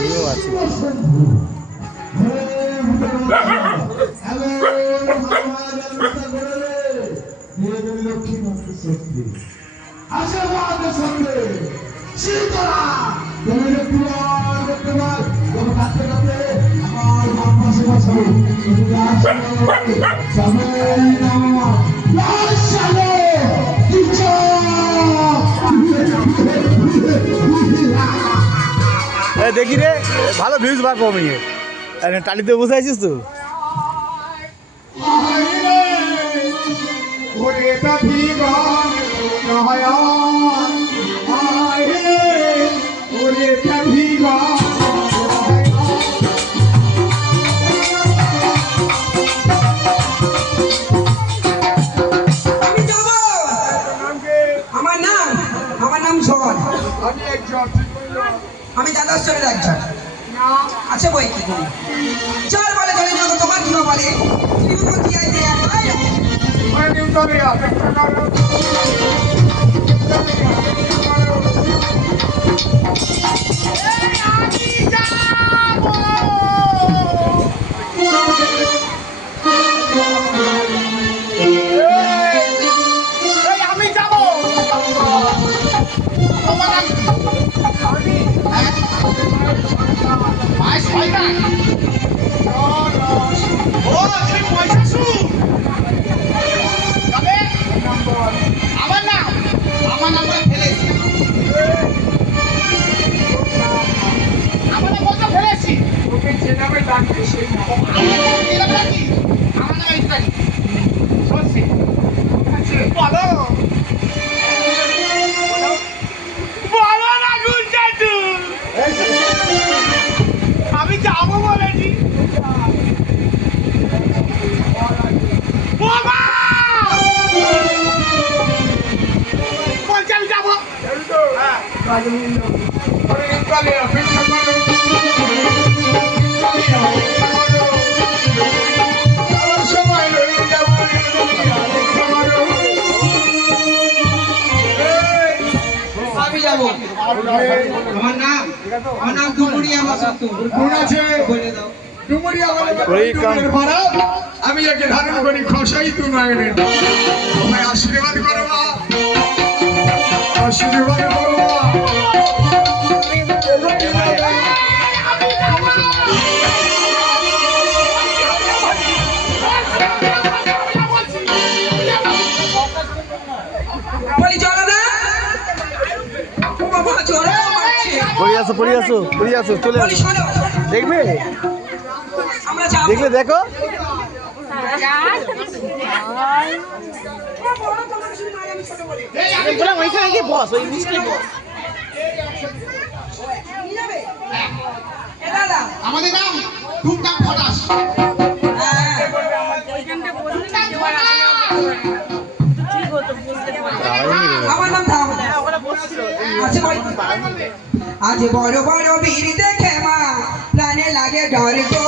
আমিও আছি। দেখি রে ভালো ভিউজ পাবো আমি টালিতে বসে আছিস তো। আমার নাম ঝড়। আমি দাদার চলে একজন আছে বই কি করি চার বলে ধরে নিয়ে তোমার কি বলে আমি যাবো বলেছি বলছি আমি যাবো আমি যাবো। আমার নাম ডুমুরিয়া বলে দাও। আমি একে ধারণ করি খসাই তু নয়নের তোমায় আশীর্বাদ করো মা, আশীর্বাদ করো মা। বলি চলো না বাবা চলো পড়ে আসো চলে বলি আসো। শোনো দেখবে আমরা যাবো। দেখলে দেখো ওইখানে গিয়ে বস ওই মিষ্টি বস। আমাদের নাম টুকটাক ফটাস। আমার নাম আজ বড় বড় বীর দেখে মা প্রাণে লাগে ডর গো।